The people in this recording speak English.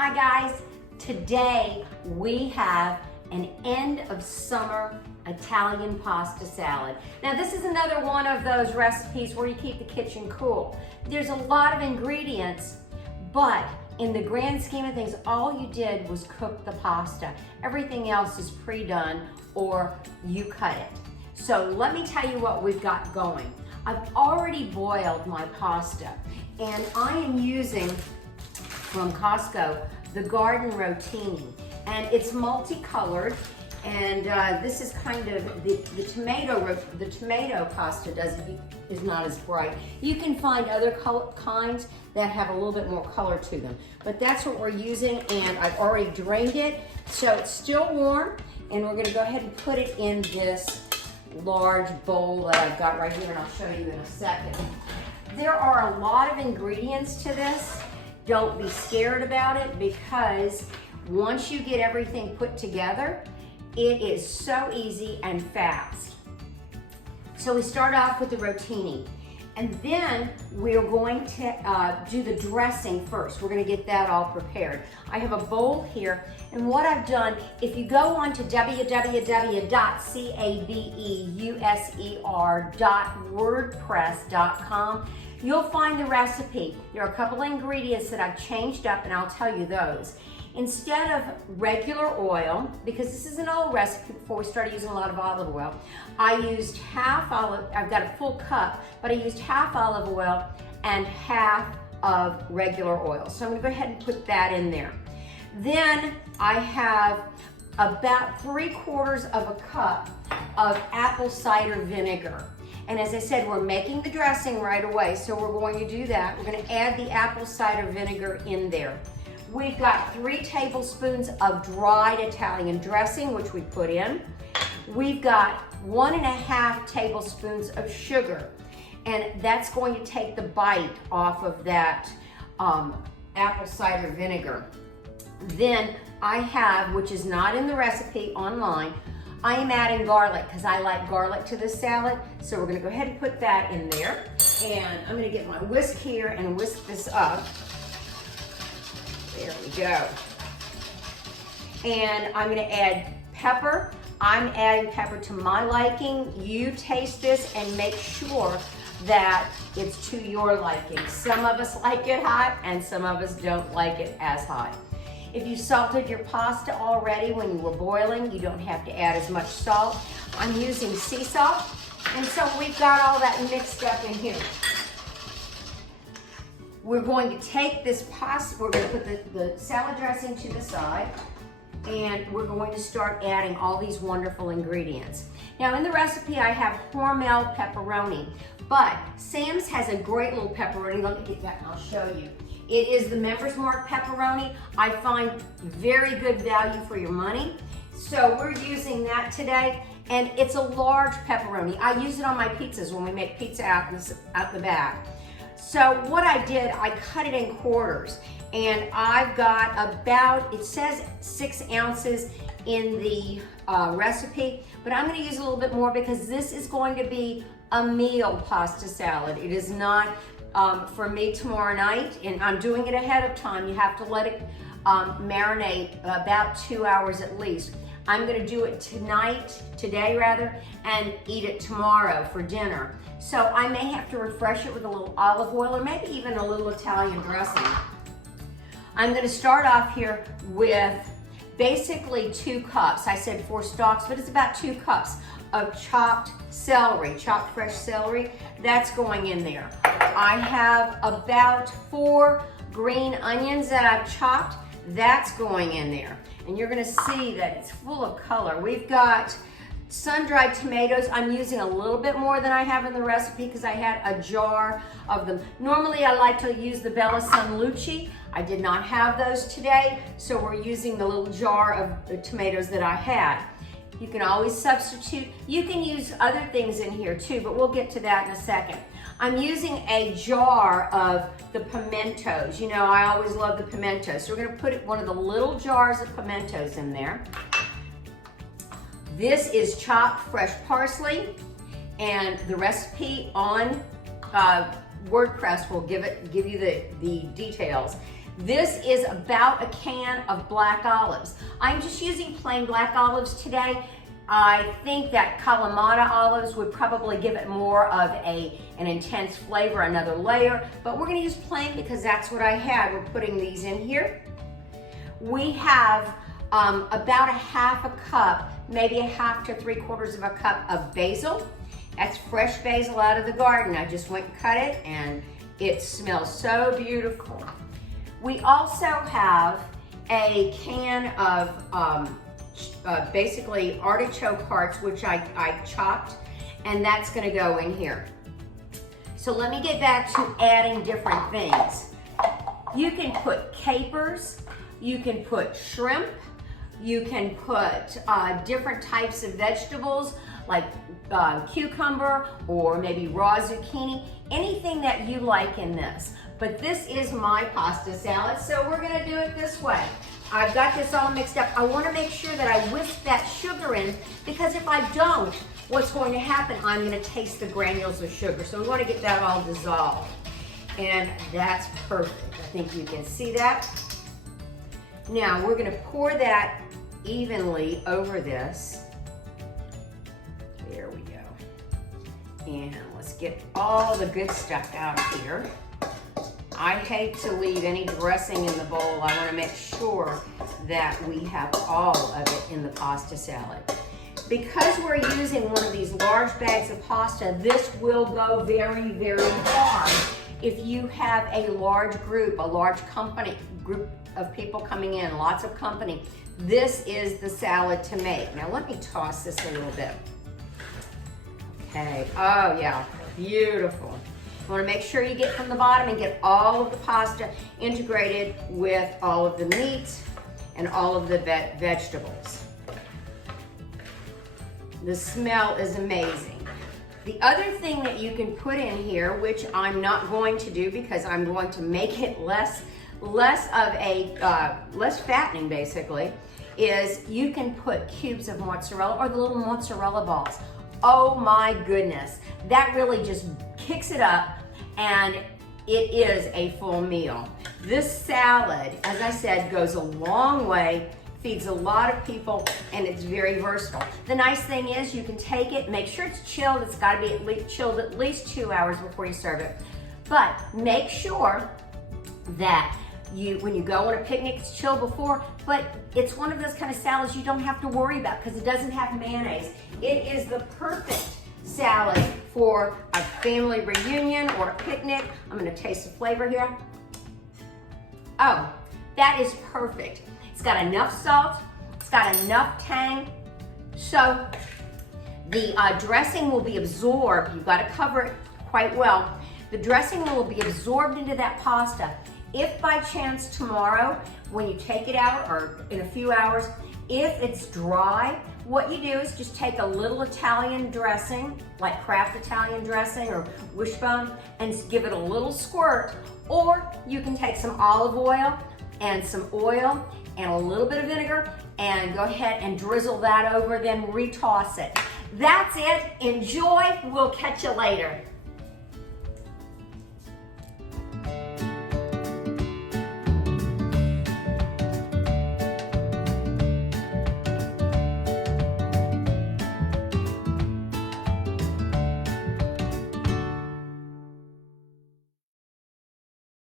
Hi guys, today we have an end of summer Italian pasta salad. Now this is another one of those recipes where you keep the kitchen cool. There's a lot of ingredients, but in the grand scheme of things, all you did was cook the pasta. Everything else is pre-done or you cut it. So let me tell you what we've got going. I've already boiled my pasta and I am using from Costco the garden rotini, and it's multicolored, and this is kind of the tomato pasta is not as bright. You can find other kinds that have a little bit more color to them, but that's what we're using, and I've already drained it, so it's still warm, and we're gonna go ahead and put it in this large bowl that I've got right here, and I'll show you in a second. There are a lot of ingredients to this. Don't be scared about it, because once you get everything put together, it is so easy and fast. So we start off with the rotini, and then we're going to do the dressing first. We're going to get that all prepared. I have a bowl here, and what I've done, if you go on to www.cabeuser.wordpress.com, you'll find the recipe. There are a couple of ingredients that I've changed up, and I'll tell you those. Instead of regular oil, because this is an old recipe before we started using a lot of olive oil, I used I've got a full cup, but I used half olive oil and half of regular oil. So I'm gonna go ahead and put that in there. Then I have about 3/4 of a cup of apple cider vinegar. And as I said, we're making the dressing right away, so we're going to do that. We're going to add the apple cider vinegar in there. We've got 3 tablespoons of dried Italian dressing, which we put in. We've got 1.5 tablespoons of sugar, and that's going to take the bite off of that apple cider vinegar. Then I have, which is not in the recipe online, I am adding garlic because I like garlic to this salad. So we're gonna go ahead and put that in there. And I'm gonna get my whisk here and whisk this up. There we go. And I'm gonna add pepper. I'm adding pepper to my liking. You taste this and make sure that it's to your liking. Some of us like it hot and some of us don't like it as hot. If you salted your pasta already when you were boiling, you don't have to add as much salt. I'm using sea salt, and so we've got all that mixed up in here. We're going to take this pasta, we're going to put the salad dressing to the side, and we're going to start adding all these wonderful ingredients. Now in the recipe I have Hormel pepperoni, but Sam's has a great little pepperoni. Let me get that and I'll show you. It is the Members Mark pepperoni. I find very good value for your money. So we're using that today, and it's a large pepperoni. I use it on my pizzas when we make pizza out the back. So what I did, I cut it in quarters, and I've got about, it says 6 ounces in the recipe, but I'm gonna use a little bit more because this is going to be a meal pasta salad. It is not for me tomorrow night, and I'm doing it ahead of time. You have to let it marinate about 2 hours at least. I'm gonna do it today rather, and eat it tomorrow for dinner. So I may have to refresh it with a little olive oil or maybe even a little Italian dressing. I'm gonna start off here with basically 2 cups. I said 4 stalks, but it's about 2 cups of chopped celery, chopped fresh celery. That's going in there. I have about 4 green onions that I've chopped. That's going in there. And you're gonna see that it's full of color. We've got sun-dried tomatoes. I'm using a little bit more than I have in the recipe because I had a jar of them. Normally I like to use the Bella Sanlucci. I did not have those today, so we're using the little jar of the tomatoes that I had. You can always substitute. You can use other things in here too, but we'll get to that in a second. I'm using a jar of the pimentos. You know, I always love the pimentos. So we're gonna put one of the little jars of pimentos in there. This is chopped fresh parsley, and the recipe on WordPress will give you the details. This is about a can of black olives. I'm just using plain black olives today. I think that Kalamata olives would probably give it more of an intense flavor, another layer, but we're gonna use plain because that's what I had. We're putting these in here. We have about a half a cup, maybe a half to 3/4 of a cup of basil. That's fresh basil out of the garden. I just went and cut it and it smells so beautiful. We also have a can of basically artichoke hearts, which I chopped, and that's gonna go in here. So let me get back to adding different things. You can put capers, you can put shrimp, you can put different types of vegetables like cucumber or maybe raw zucchini, anything that you like in this. But this is my pasta salad, so we're gonna do it this way. I've got this all mixed up. I wanna make sure that I whisk that sugar in, because if I don't, what's going to happen, I'm gonna taste the granules of sugar. So we wanna get that all dissolved. And that's perfect. I think you can see that. Now we're gonna pour that evenly over this. There we go. And let's get all the good stuff out of here. I hate to leave any dressing in the bowl. I want to make sure that we have all of it in the pasta salad. Because we're using one of these large bags of pasta, this will go very, very hard. If you have a large group, a large group of people coming in, lots of company, this is the salad to make. Now let me toss this a little bit. Okay, oh yeah, beautiful. You want to make sure you get from the bottom and get all of the pasta integrated with all of the meats and all of the vegetables. The smell is amazing. The other thing that you can put in here, which I'm not going to do because I'm going to make it less fattening basically, is you can put cubes of mozzarella or the little mozzarella balls. Oh my goodness, that really just kicks it up, and it is a full meal. This salad, as I said, goes a long way, feeds a lot of people, and it's very versatile. The nice thing is you can take it, make sure it's chilled. It's gotta be chilled at least 2 hours before you serve it. But make sure that when you go on a picnic, it's chilled before, but it's one of those kind of salads you don't have to worry about because it doesn't have mayonnaise. It is the perfect salad for a family reunion or a picnic. I'm gonna taste the flavor here. Oh, that is perfect. It's got enough salt, it's got enough tang, so the dressing will be absorbed. You've got to cover it quite well. The dressing will be absorbed into that pasta. If by chance tomorrow, when you take it out or in a few hours, if it's dry, what you do is just take a little Italian dressing, like Kraft Italian dressing or Wishbone, and give it a little squirt, or you can take some olive oil and some oil and a little bit of vinegar and go ahead and drizzle that over, then retoss it. That's it. Enjoy. We'll catch you later.